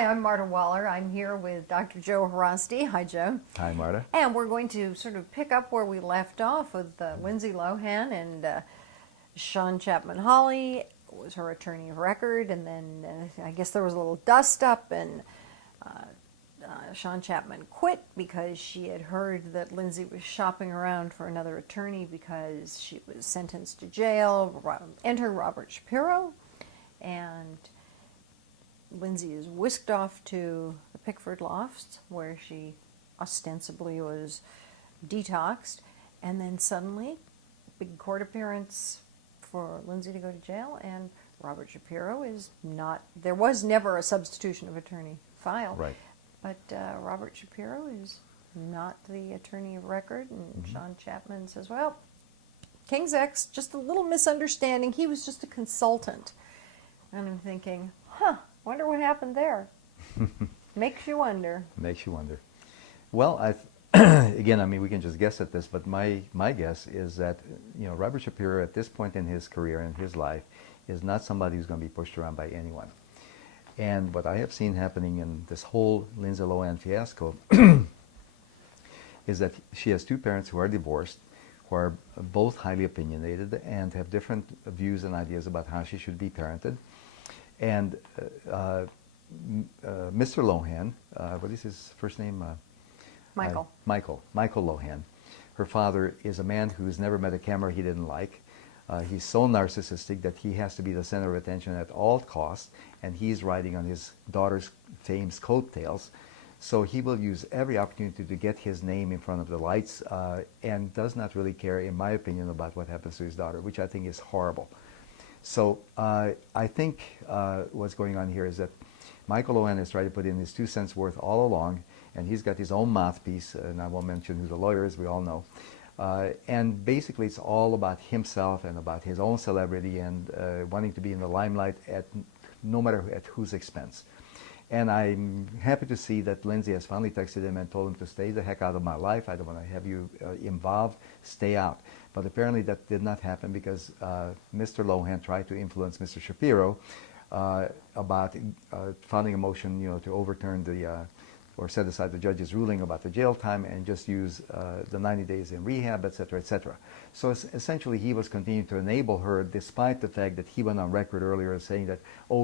Hi, I'm Marta Waller. I'm here with Dr. Joe Haraszti. Hi, Joe. Hi, Marta. And we're going to sort of pick up where we left off with Lindsay Lohan and Sean Chapman Hawley was her attorney of record, and then I guess there was a little dust up, and Sean Chapman quit because she had heard that Lindsay was shopping around for another attorney because she was sentenced to jail. Enter Robert Shapiro, and Lindsay is whisked off to the Pickford Lofts, where she ostensibly was detoxed, and then suddenly, big court appearance for Lindsay to go to jail, and Robert Shapiro is not. There was never a substitution of attorney filed, Right. but Robert Shapiro is not the attorney of record, and Sean Chapman says, well, King's X, just a little misunderstanding. He was just a consultant. And I'm thinking, wonder what happened there. Makes you wonder. Makes you wonder. Well, again, I mean, we can just guess at this, but my guess is that, Robert Shapiro at this point in his career and his life is not somebody who's going to be pushed around by anyone. And what I have seen happening in this whole Lindsay Lohan fiasco is that she has two parents who are divorced, who are both highly opinionated and have different views and ideas about how she should be parented. And Mr. Lohan, what is his first name? Michael. Michael Lohan. Her father is a man who's never met a camera he didn't like. He's so narcissistic that he has to be the center of attention at all costs, and he's riding on his daughter's fame's coattails. So he will use every opportunity to get his name in front of the lights and does not really care, in my opinion, about what happens to his daughter, which I think is horrible. So I think what's going on here is that Michael Lohan has tried to put in his 2 cents worth all along, and he's got his own mouthpiece, and I won't mention who the lawyer is, we all know. And basically it's all about himself and about his own celebrity and wanting to be in the limelight at no matter at whose expense. And I'm happy to see that Lindsay has finally texted him and told him to stay the heck out of my life. I don't want to have you involved. Stay out. But apparently that did not happen because Mr. Lohan tried to influence Mr. Shapiro about filing a motion, to overturn or set aside the judge's ruling about the jail time and just use the 90 days in rehab, et cetera, et cetera. So essentially he was continuing to enable her despite the fact that he went on record earlier saying that,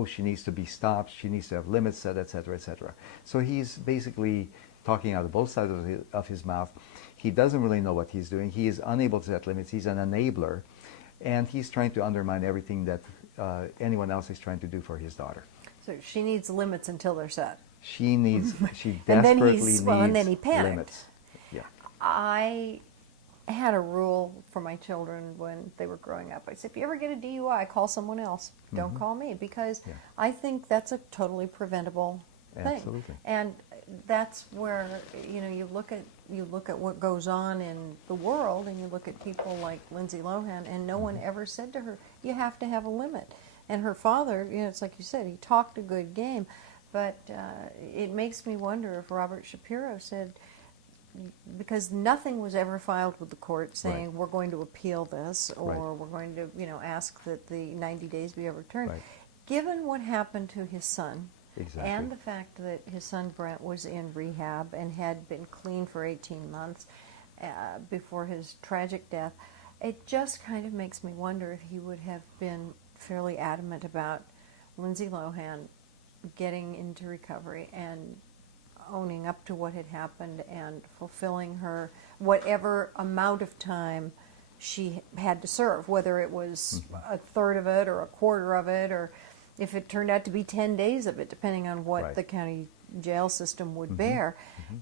she needs to be stopped, she needs to have limits set, et cetera, et cetera. So he's basically talking out of both sides of his mouth. He doesn't really know what he's doing. He is unable to set limits. He's an enabler, and he's trying to undermine everything that anyone else is trying to do for his daughter. So she needs limits until they're set. She desperately needs and then he panicked. limits. Yeah. I had a rule for my children when they were growing up. I said, if you ever get a DUI, call someone else. Don't call me, because I think that's a totally preventable thing. Absolutely. And that's where you look at what goes on in the world, and you look at people like Lindsay Lohan, and no one ever said to her, you have to have a limit. And her father, it's like you said, he talked a good game. But it makes me wonder if Robert Shapiro said, because nothing was ever filed with the court saying we're going to appeal this or we're going to ask that the 90 days be overturned. Right. Given what happened to his son and the fact that his son Brent was in rehab and had been clean for 18 months before his tragic death, it just kind of makes me wonder if he would have been fairly adamant about Lindsay Lohan getting into recovery and owning up to what had happened and fulfilling her whatever amount of time she had to serve, whether it was a third of it or a quarter of it, or if it turned out to be 10 days of it, depending on what the county jail system would bear.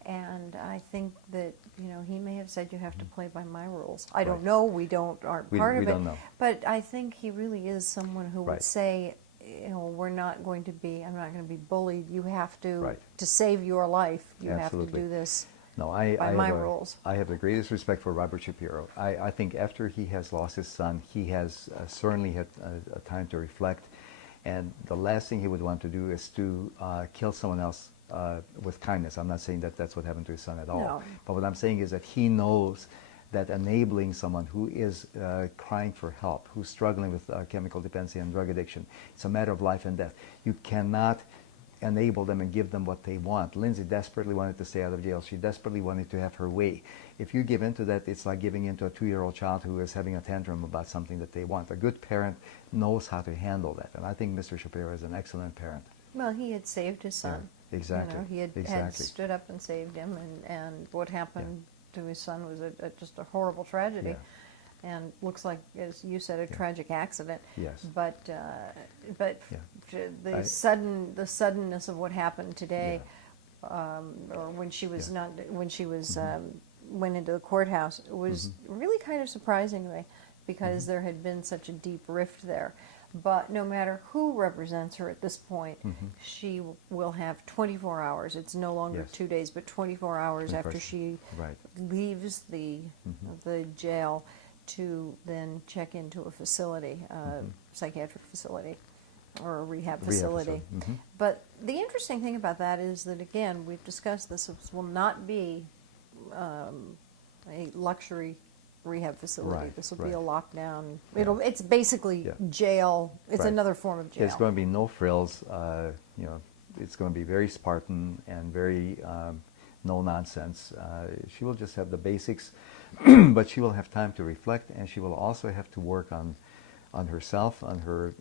And I think that he may have said, you have to play by my rules. I don't know, aren't part of it, don't know. But I think he really is someone who would say, I'm not going to be bullied. You have to save your life. You have to do this by my rules. I have the greatest respect for Robert Shapiro. I think after he has lost his son, he has certainly had a time to reflect. And the last thing he would want to do is to kill someone else with kindness. I'm not saying that that's what happened to his son at all. No. But what I'm saying is that he knows that enabling someone who is crying for help, who's struggling with chemical dependency and drug addiction, it's a matter of life and death. You cannot enable them and give them what they want. Lindsay desperately wanted to stay out of jail. She desperately wanted to have her way. If you give into that, it's like giving into a 2-year-old child who is having a tantrum about something that they want. A good parent knows how to handle that, and I think Mr. Shapiro is an excellent parent. Well, he had saved his son. Yeah, exactly. You know, he had exactly. stood up and saved him, and what happened to his son was just a horrible tragedy. Yeah. And looks like, as you said, a tragic accident. Yes. But the suddenness of what happened today, or when she was went into the courthouse, was really kind of surprising to me, because there had been such a deep rift there. But no matter who represents her at this point, she will have 24 hours. It's no longer 2 days, but 24 hours after she leaves the jail to then check into a facility, psychiatric facility or a rehab facility. But the interesting thing about that is that, again, we've discussed this will not be a luxury rehab facility. This will be a lockdown. It's basically jail. It's another form of jail. There's going to be no frills. You know, it's going to be very Spartan and very no nonsense. She will just have the basics, but she will have time to reflect, and she will also have to work on herself, on her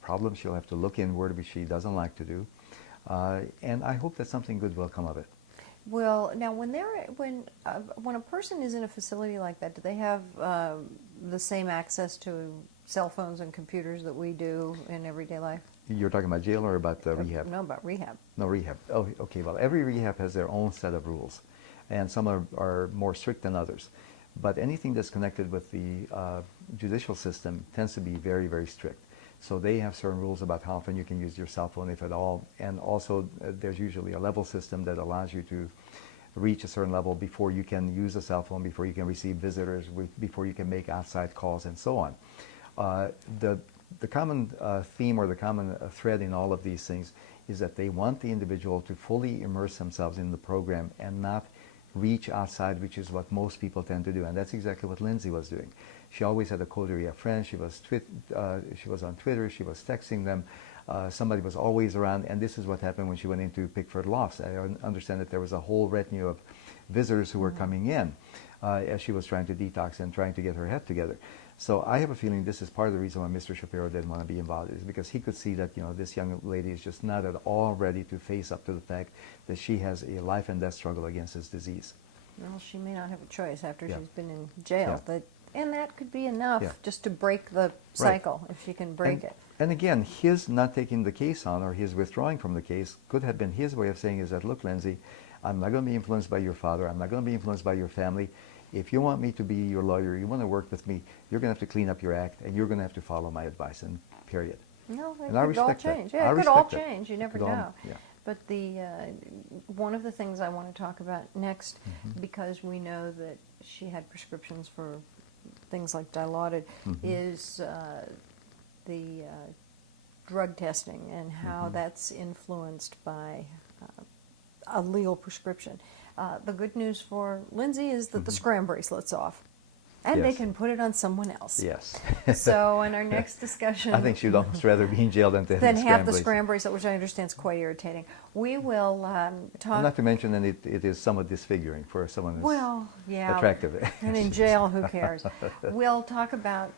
problems. She'll have to look inward, which she doesn't like to do. And I hope that something good will come of it. Well, now when a person is in a facility like that, do they have the same access to cell phones and computers that we do in everyday life? You're talking about jail or about rehab? No, about rehab. No, rehab. Oh, okay. Well, every rehab has their own set of rules, and some are more strict than others. But anything that's connected with the judicial system tends to be very, very strict. So they have certain rules about how often you can use your cell phone, if at all. And also, there's usually a level system that allows you to reach a certain level before you can use a cell phone, before you can receive visitors, before you can make outside calls, and so on. The common theme or the common thread in all of these things is that they want the individual to fully immerse themselves in the program and not reach outside, which is what most people tend to do. And that's exactly what Lindsay was doing. She always had a coterie of friends. She was on Twitter. She was texting them. Somebody was always around. And this is what happened when she went into Pickford Lofts. I understand that there was a whole retinue of visitors who were coming in as she was trying to detox and trying to get her head together. So I have a feeling this is part of the reason why Mr. Shapiro didn't want to be involved, is because he could see that, you know, this young lady is just not at all ready to face up to the fact that she has a life and death struggle against this disease. Well, she may not have a choice after she's been in jail. And that could be enough just to break the cycle, if she can break it. And again, his not taking the case on, or his withdrawing from the case, could have been his way of saying is that, look, Lindsay, I'm not going to be influenced by your father. I'm not going to be influenced by your family. If you want me to be your lawyer, you want to work with me, you're going to have to clean up your act, and you're going to have to follow my advice, and period. No, it and I could all respect change. that. Yeah, I it could all respect that. change. You never It could all- know. yeah. But one of the things I want to talk about next, because we know that she had prescriptions for things like Dilaudid, is the drug testing and how that's influenced by a legal prescription. The good news for Lindsay is that the scram bracelet's off, and they can put it on someone else. Yes. So in our next discussion, I think she'd almost rather be in jail than to have the scram bracelet, which I understand is quite irritating. We will talk. Not to mention that it is somewhat disfiguring for someone who's attractive. And in jail, who cares? We'll talk about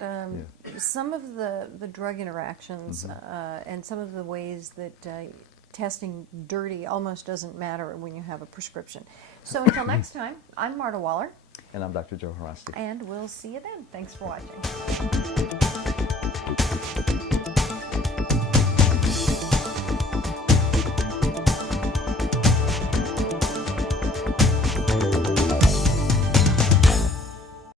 some of the drug interactions and some of the ways that testing dirty almost doesn't matter when you have a prescription. So until next time, I'm Marta Waller. And I'm Dr. Joe Haraszti. And we'll see you then. Thanks for watching.